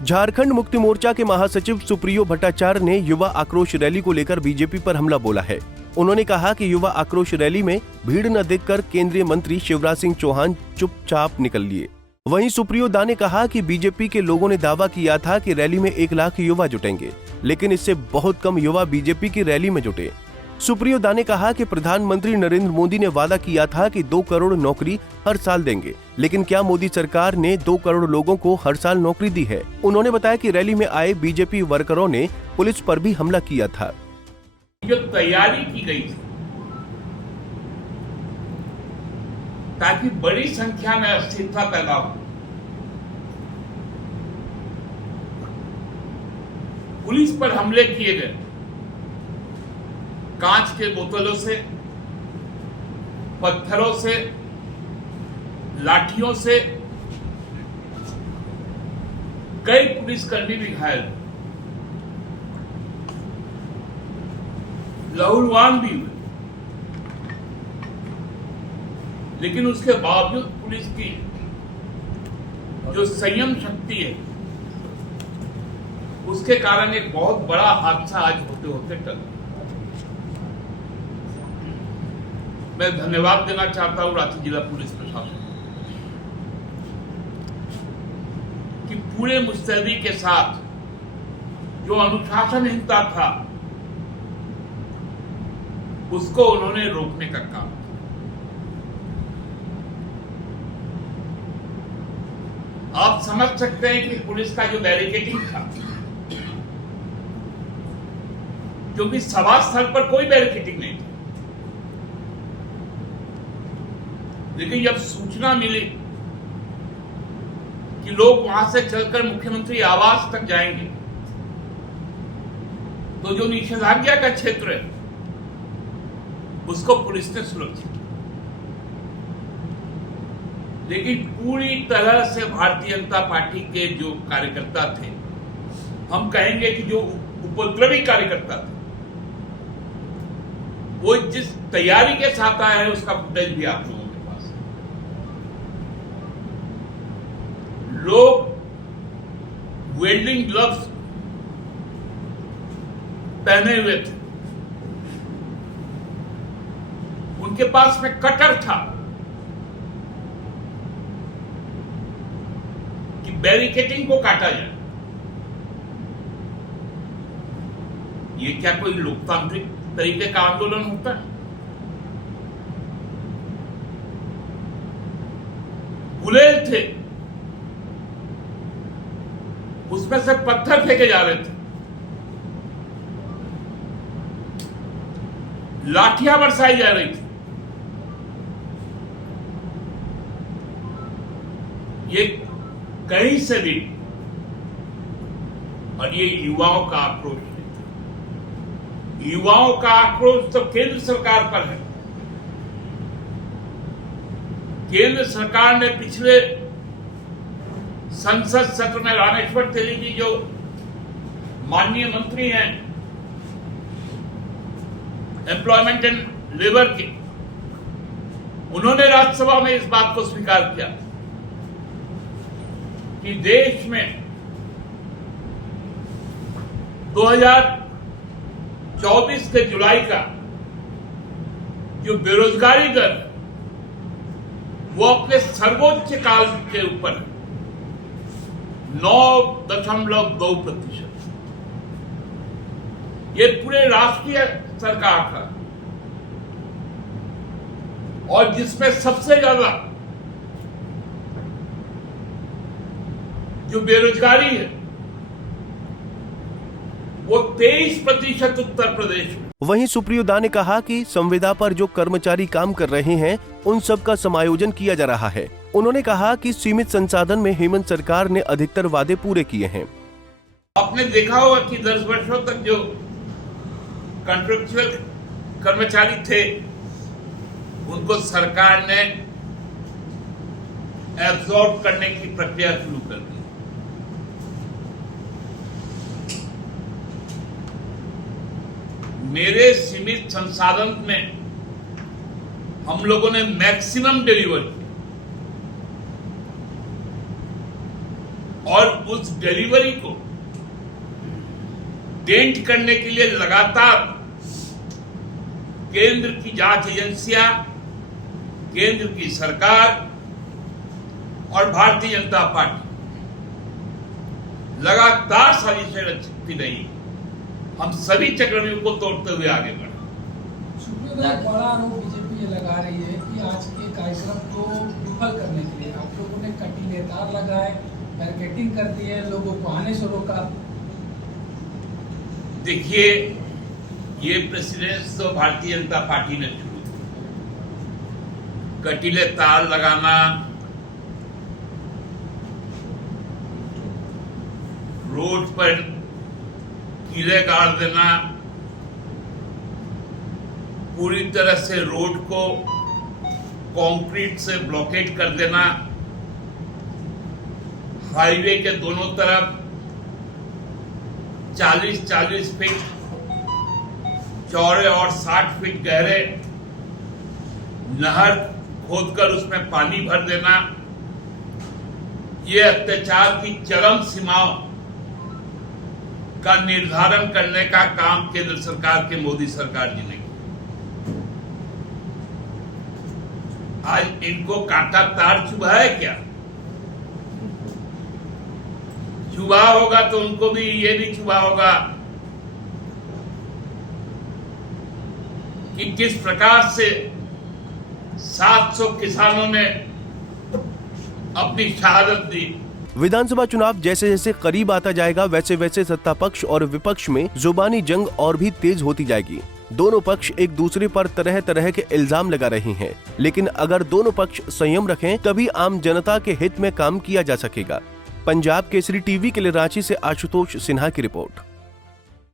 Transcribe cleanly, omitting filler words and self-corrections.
झारखंड मुक्ति मोर्चा के महासचिव सुप्रियो भट्टाचार्य ने युवा आक्रोश रैली को लेकर बीजेपी पर हमला बोला है। उन्होंने कहा कि युवा आक्रोश रैली में भीड़ न देखकर केंद्रीय मंत्री शिवराज सिंह चौहान चुपचाप निकल लिए। वहीं सुप्रियो दा ने कहा कि बीजेपी के लोगों ने दावा किया था कि रैली में 1 लाख युवा जुटेंगे, लेकिन इससे बहुत कम युवा बीजेपी की रैली में जुटे। सुप्रियो दा ने कहा कि प्रधानमंत्री नरेंद्र मोदी ने वादा किया था कि 2 करोड़ नौकरी हर साल देंगे, लेकिन क्या मोदी सरकार ने 2 करोड़ लोगों को हर साल नौकरी दी है? उन्होंने बताया कि रैली में आए बीजेपी वर्करों ने पुलिस पर भी हमला किया था। जो तैयारी की गई थी ताकि बड़ी संख्या में अस्थिरता पैदा हो, पुलिस पर हमले किए गए, कांच के बोतलों से, पत्थरों से, लाठियों से कई पुलिसकर्मी भी घायल, लहूलुहान भी हुए, लेकिन उसके बावजूद पुलिस की जो संयम शक्ति है, उसके कारण एक बहुत बड़ा हादसा आज होते होते टला। मैं धन्यवाद देना चाहता हूं रांची जिला पुलिस प्रशासन कि पूरे मुस्तैदी के साथ जो अनुशासनहीनता था उसको उन्होंने रोकने का काम किया। आप समझ सकते हैं कि पुलिस का जो बैरिकेडिंग था, क्योंकि सभा स्थल पर कोई बैरिकेडिंग नहीं था, लेकिन जब सूचना मिली कि लोग वहां से चलकर मुख्यमंत्री आवास तक जाएंगे, तो जो निषेधाज्ञा का क्षेत्र है उसको पुलिस ने सुरक्षित किया। लेकिन पूरी तरह से भारतीय जनता पार्टी के जो कार्यकर्ता थे, हम कहेंगे कि जो उपद्रवी कार्यकर्ता थे, वो जिस तैयारी के साथ आया है उसका फुटेज भी आप लोगों के पास है। लोग वेल्डिंग ग्लव्स पहने हुए थे, उनके पास में कटर था कि बैरिकेडिंग को काटा जाए। ये क्या कोई लोकतांत्रिक तरीके का आंदोलन होता है? गुलेल थे, उसमें से पत्थर फेंके जा रहे थे, लाठियां बरसाई जा रही थी। ये कहीं से भी, और ये युवाओं का आक्रोश नहीं था। युवाओं का आक्रोश तो केंद्र सरकार पर है। केंद्र सरकार ने पिछले संसद सत्र में रामेश्वर तेली जी जो माननीय मंत्री हैं एम्प्लॉयमेंट एंड लेबर के, उन्होंने राज्यसभा में इस बात को स्वीकार किया कि देश में 2024 के जुलाई का जो बेरोजगारी दर वो अपने सर्वोच्च काल के ऊपर 9.2%। ये पूरे राष्ट्रीय सरकार का, और जिसमें सबसे ज्यादा जो बेरोजगारी है वो 23% उत्तर प्रदेश में। वहीं सुप्रियो दा ने कहा कि संविदा पर जो कर्मचारी काम कर रहे हैं उन सब का समायोजन किया जा रहा है। उन्होंने कहा कि सीमित संसाधन में हेमंत सरकार ने अधिकतर वादे पूरे किए हैं। आपने देखा होगा कि 10 वर्षों तक जो कॉन्ट्रैक्चुअल कर्मचारी थे उनको सरकार ने एब्जॉर्ब करने की प्रक्रिया शुरू कर दी। मेरे सीमित संसाधन में हम लोगों ने मैक्सिमम डिलीवर की और उस डिलीवरी को डेंट करने के लिए लगातार केंद्र की जांच एजेंसियां, केंद्र की सरकार और भारतीय जनता पार्टी लगातार साजिशें रचती रही। हम सभी चक्रव्यूह को तोड़ते हुए आगे बढ़े। एक बड़ा आरोप बीजेपी ये लगा रही है कि आज के कार्यक्रम को विफल करने के लिए आप लोगों ने कटीले तार लगाए, बैरिकेडिंग कर दी है, लोगों को आने से रोका। देखिए, ये प्रेसिडेंस तो भारतीय जनता पार्टी ने शुरू किया। कटीले तार लगाना, रोड पर कीले गाड़ देना, पूरी तरह से रोड को कंक्रीट से ब्लॉकेट कर देना, हाईवे के दोनों तरफ 40-40 फीट चौड़े और 60 फीट गहरे नहर खोदकर उसमें पानी भर देना, ये अत्याचार की चरम सीमाओं का निर्धारण करने का काम केंद्र सरकार के मोदी सरकार जी ने किया। आज इनको कांटा तार चुभा है क्या? चुभा होगा तो उनको भी ये भी चुभा होगा कि किस प्रकार से 700 किसानों ने अपनी शहादत दी। विधानसभा चुनाव जैसे जैसे करीब आता जाएगा वैसे वैसे सत्ता पक्ष और विपक्ष में जुबानी जंग और भी तेज होती जाएगी। दोनों पक्ष एक दूसरे पर तरह तरह के इल्जाम लगा रहे हैं, लेकिन अगर दोनों पक्ष संयम रखें तभी आम जनता के हित में काम किया जा सकेगा। पंजाब केसरी टीवी के लिए रांची से आशुतोष सिन्हा की रिपोर्ट।